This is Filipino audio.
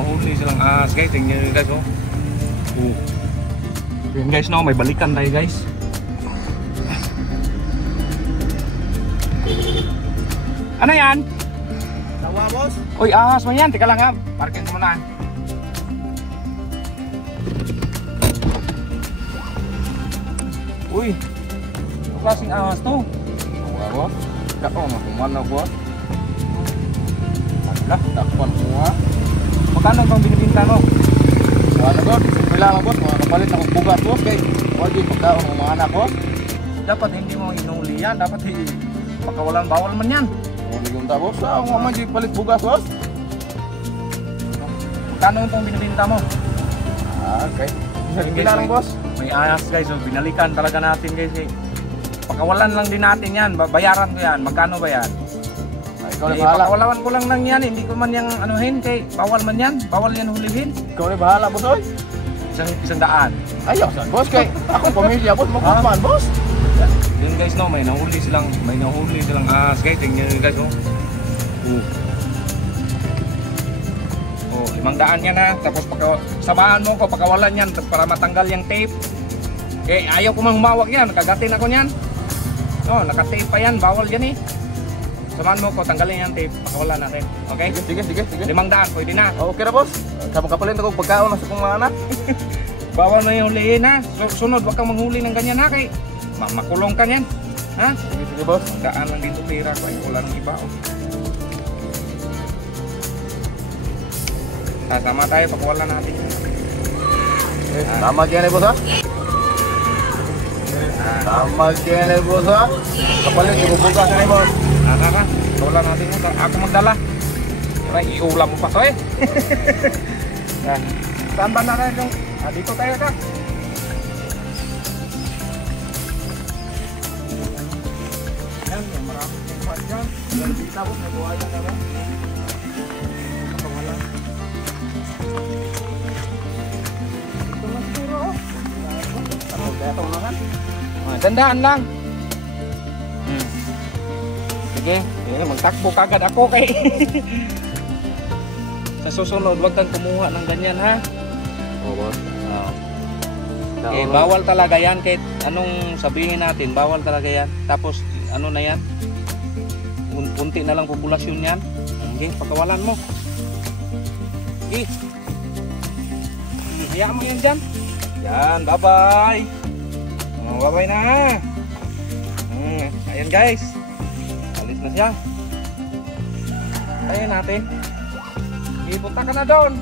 nahuli silang ahas guys. Tingnan nyo guys oh. Yan guys no, may balikan tayo guys. Ano yan? Tawa boss. Uy, ahas mo yan. Teka lang ha. Parking ko muna. Uy, ano klaseng ahas to? Tawa boss. Kako makumana boss. Lah, takpan semua. Magkano bang binibinta mo? Ano boss? Kailangan lang boss, makapalit ako bugas boss kay wagi pagkaon ng mga anak boss. Dapat hindi mo inuli yan. Dapat pagkawalan bawal man yan. Ligong ta boss, ako nga man palit bugas boss. Magkano itong binibinta mo? Okay. Kailangan lang boss. May ahas guys, so binalikan talaga natin guys eh. Pagkawalan lang din natin yan, bayaran ko yan. Magkano ba yan? Ay, ikaw na Eh, bahala. pagkawalan ko lang yan, hindi ko man yung anuhin kay bawal man yan, bawal yan hulihin. Ikaw na bahala boss oy. Isang daan. Ayaw san boss kay akong pamilya boss makuman boss. Yun guys no, may nahuli silang ahas guys. Tingnan nyo guys oh. Oh, 500 yan ha. Tapos samahan mo ko pagkawalan yan para matanggal yung tape. Eh ayaw ko mang humawak yan, kagatin ako niyan. Oh, naka-tape pa yan, bawal yan eh. Samahan mo ko, tanggalin yung tape, pakawalan natin. Okay? Sige. 500, pwede na. Okay na boss. Kapalit ako pagkaon sa kong mga anak. Bawal na yung hulihin ha. Sunod, wag kang manghuli ng ganyan ha kay makulong ka yan. Ha? Sige boss. Daan lang dito pera ko, ay wala nang iba oh. Sama tayo, pakawalan natin. Tama kaya boss ha? Tama kaya boss ha? Kapalit ako bukas na boss. Ka, pakawalan natin mo. Ako magdala. Para iulam mo pa to eh. Saan ba na tayo? Dito tayo ka. Yan, maraming kumpat dyan. Dito po, nabuhayan na rin. Pakawalan. Ito lang siguro oh. Ano, kaya ito ulangan? Dandaan lang. Sige, magtakbo kagad ako kay sa susunod wag kang kumuha ng ganyan ha. Oo boss. Eh, bawal talaga yan kahit anong sabihin natin, bawal talaga yan. Tapos ano na yan, unti na lang populasyon yan. Okay, pagkawalan mo. Okay, hayaan mo yan dyan. Yan, bye bye. Bye bye na. Ayan guys, alis na siya. Tayo natin. Punta ka na doon.